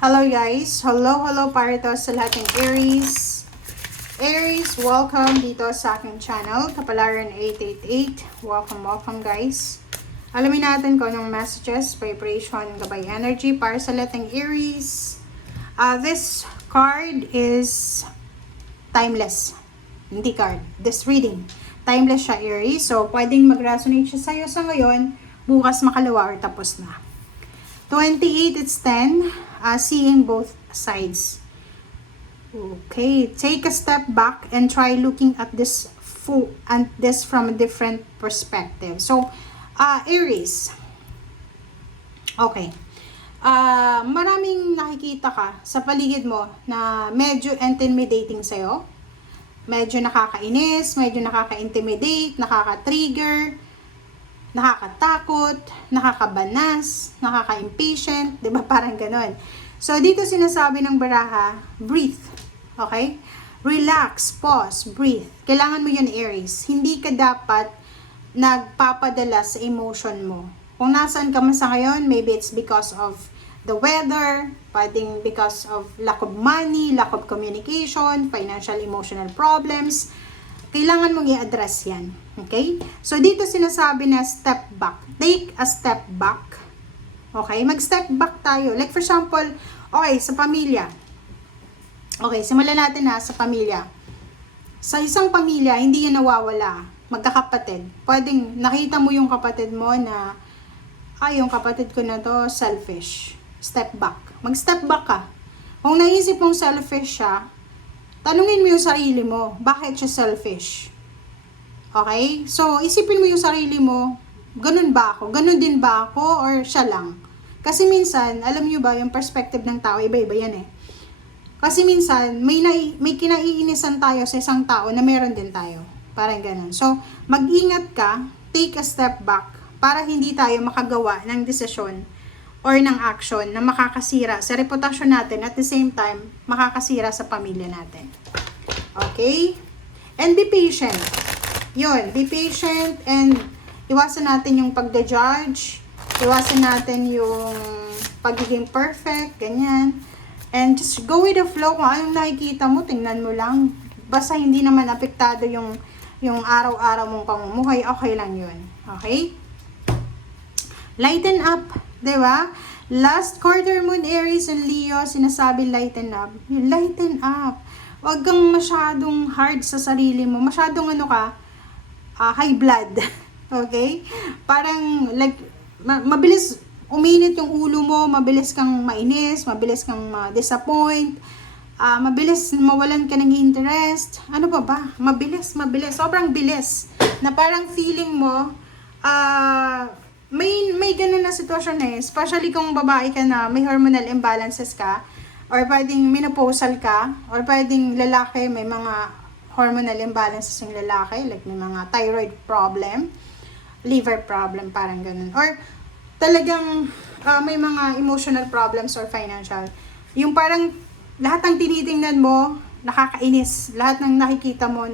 Hello guys! Hello para sa lahat ng Aries. Aries, welcome dito sa aking channel, Kapalaran 888. Welcome guys. Alamin natin kung anong messages, vibration, gabay energy para sa lahat ng Aries. This card is timeless. Hindi card, this reading. Timeless siya, Aries. So, pwedeng mag-resonate siya sa'yo sa ngayon, bukas makalawa or tapos na. 28, it's 10. Seeing both sides. Okay, take a step back and try looking at this from a different perspective. So, Aries. Okay. Maraming nakikita ka sa paligid mo na medyo intimidating sa'yo. Medyo nakakainis, medyo nakaka-intimidate, nakaka-trigger, nakakatakot, nakakabanas, nakaka-impatient, 'di ba? Parang gano'n. So dito sinasabi ng baraha, breathe. Okay? Relax, pause, breathe. Kailangan mo 'yun, Aries. Hindi ka dapat nagpapadala sa emotion mo. Kung nasaan ka man sa ngayon, maybe it's because of the weather, pwedeng because of lack of money, lack of communication, financial, emotional problems. Kailangan mong i-address yan. Okay? So, dito sinasabi na step back. Take a step back. Okay? Mag-step back tayo. Like for example, okay, sa pamilya. Okay, simulan natin sa pamilya. Sa isang pamilya, hindi yan nawawala. Magkakapatid. Pwedeng nakita mo yung kapatid mo na, yung kapatid ko na to, selfish. Step back. Mag-step back ka. Kung naisip mong selfish siya, tanungin mo yung sarili mo, bakit siya selfish? Okay? So, isipin mo yung sarili mo, ganun ba ako? Ganun din ba ako? Or siya lang? Kasi minsan, alam nyo ba, yung perspective ng tao, iba-iba yan eh. Kasi minsan, may kinaiinisan tayo sa isang tao na meron din tayo. Parang ganun. So, mag-ingat ka, take a step back, para hindi tayo makagawa ng desisyon or ng action na makakasira sa reputasyon natin, at the same time, makakasira sa pamilya natin. Okay? And be patient. Yun, be patient and iwasan natin yung pagda-judge, iwasan natin yung pagiging perfect, ganyan. And just go with the flow. Kung anong nakikita mo, tingnan mo lang. Basta hindi naman apektado yung araw-araw mong pamumuhay, okay lang yun. Okay? Lighten up. Diba? Last quarter moon, Aries and Leo, sinasabi lighten up. You lighten up. Huwag kang masyadong hard sa sarili mo. Masyadong high blood. Okay? Parang, like, mabilis uminit yung ulo mo, mabilis kang mainis, mabilis kang ma-disappoint, mabilis mawalan ka ng interest. Ano ba? Mabilis. Sobrang bilis. Na parang feeling mo, may ganun na sitwasyon eh, especially kung babae ka na may hormonal imbalances ka, or pwedeng menopausal ka, or pwedeng lalaki, may mga hormonal imbalances yung lalaki, like may mga thyroid problem, liver problem, parang ganun. Or talagang may mga emotional problems or financial. Yung parang lahat ng tinitingnan mo, nakakainis. Lahat ng nakikita mo,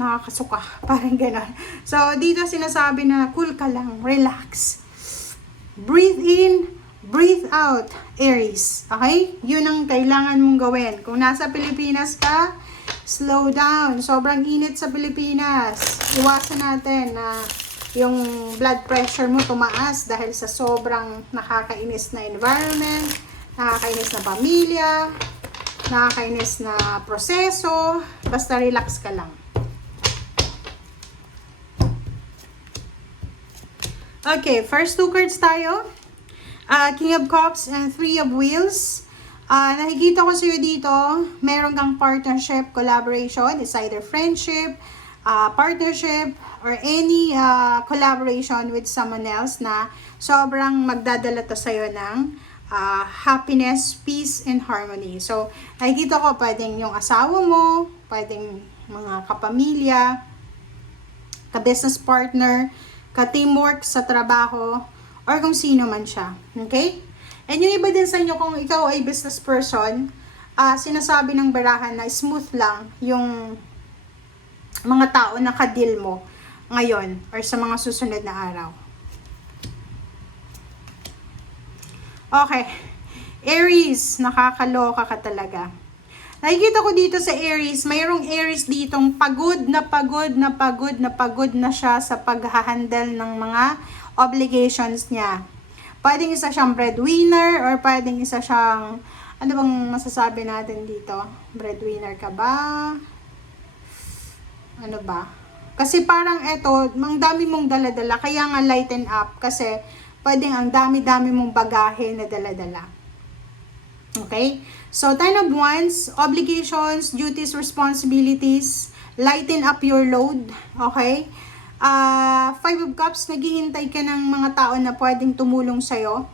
nakakasuka. Parang gano'n. So, dito sinasabi na cool ka lang. Relax. Breathe in, breathe out, Aries. Okay? Yun ang kailangan mong gawin. Kung nasa Pilipinas ka, slow down. Sobrang init sa Pilipinas. Iwasan natin na yung blood pressure mo tumaas dahil sa sobrang nakakainis na environment, nakakainis na pamilya, nakakainis na proseso. Basta relax ka lang. Okay, first two cards tayo. King of Cups and Three of Wheels. Nakikita ko sa'yo dito, meron kang partnership, collaboration. It's either friendship, partnership, or any collaboration with someone else na sobrang magdadala to sa'yo ng happiness, peace, and harmony. So, nakikita ko pwedeng yung asawa mo, pwedeng mga kapamilya, ka-business partner, ka-teamwork sa trabaho, or kung sino man siya. Okay? And yung iba din sa inyo, kung ikaw ay business person, sinasabi ng barahan na smooth lang yung mga tao na ka-deal mo ngayon or sa mga susunod na araw. Okay. Aries, nakakaloka ka talaga. Nakikita ko dito sa Aries, mayroong Aries ditong pagod na siya sa pag-handle ng mga obligations niya. Pwedeng isa siyang breadwinner or pwedeng isa siyang, ano bang masasabi natin dito? Breadwinner ka ba? Ano ba? Kasi parang eto, ang dami mong daladala, kaya nga lighten up kasi pwedeng ang dami-dami mong bagahe na daladala. Okay? So, 10 of Wands, obligations, duties, responsibilities, lighten up your load. Okay? 5 of Cups, naghihintay ka ng mga tao na pwedeng tumulong sa'yo.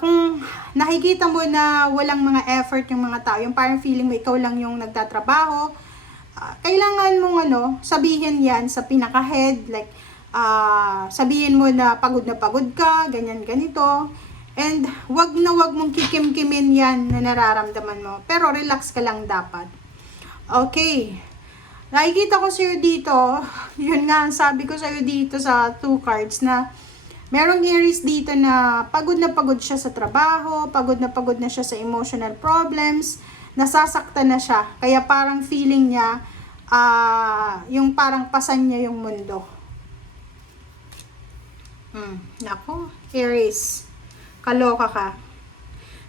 Kung nakikita mo na walang mga effort yung mga tao, yung parang feeling mo ikaw lang yung nagtatrabaho, kailangan mong sabihin yan sa pinaka-head, like, sabihin mo na pagod ka, ganyan, ganito. And wag mong kikim-kimin yan na nararamdaman mo. Pero relax ka lang dapat. Okay. Nakikita ko sa'yo dito, yun nga ang sabi ko sa'yo dito sa 2 cards na merong Aries dito na pagod siya sa trabaho, pagod na siya sa emotional problems, nasasaktan na siya. Kaya parang feeling niya, yung parang pasan niya yung mundo. Nako, Aries. Kaloka ka.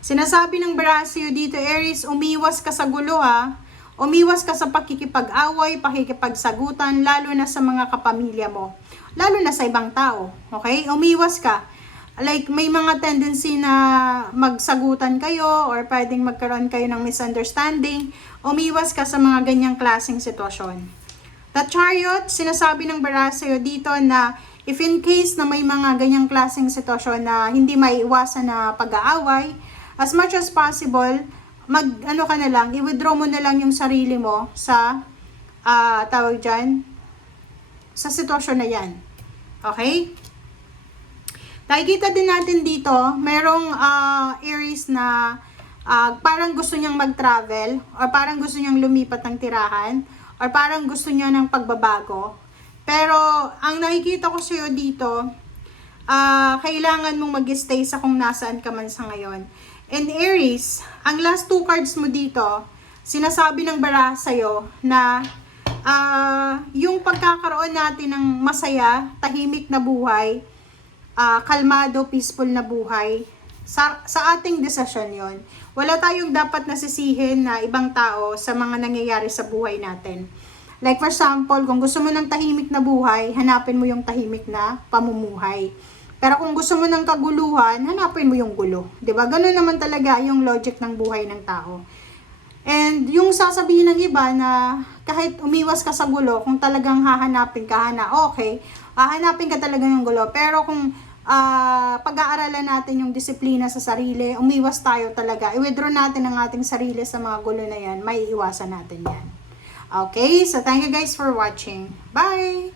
Sinasabi ng Brasio dito, Aries, umiwas ka sa gulo ha. Umiwas ka sa pakikipag-away, pakikipagsagutan, lalo na sa mga kapamilya mo. Lalo na sa ibang tao. Okay? Umiwas ka. Like, may mga tendency na magsagutan kayo or pwedeng magkaroon kayo ng misunderstanding. Umiwas ka sa mga ganyang klaseng sitwasyon. The Chariot, sinasabi ng Brasio dito na if in case na may mga ganyang klaseng sitwasyon na hindi maiiwasan na pag-aaway, as much as possible, i-withdraw mo na lang yung sarili mo sa, sa sitwasyon na yan. Okay? Nakikita din natin dito, merong Aries na parang gusto niyang mag-travel, or parang gusto niyang lumipat ng tirahan, or parang gusto niya ng pagbabago. Pero, ang nakikita ko sa'yo dito, kailangan mong mag-stay sa kung nasaan ka man sa ngayon. And Aries, ang last 2 cards mo dito, sinasabi ng bara sa'yo na yung pagkakaroon natin ng masaya, tahimik na buhay, kalmado, peaceful na buhay, sa ating desisyon yon. Wala tayong dapat nasisihin na ibang tao sa mga nangyayari sa buhay natin. Like for example, kung gusto mo ng tahimik na buhay, hanapin mo yung tahimik na pamumuhay. Pero kung gusto mo ng kaguluhan, hanapin mo yung gulo. 'Di ba? Ganun naman talaga yung logic ng buhay ng tao. And yung sasabihin ng iba na kahit umiwas ka sa gulo, kung talagang hahanapin ka, okay, hahanapin ka talaga ng gulo. Pero kung pag-aaralan natin yung disiplina sa sarili, umiwas tayo talaga. I-withdraw natin ang ating sarili sa mga gulo na yan, may iwasan natin yan. Okay, so thank you guys for watching. Bye!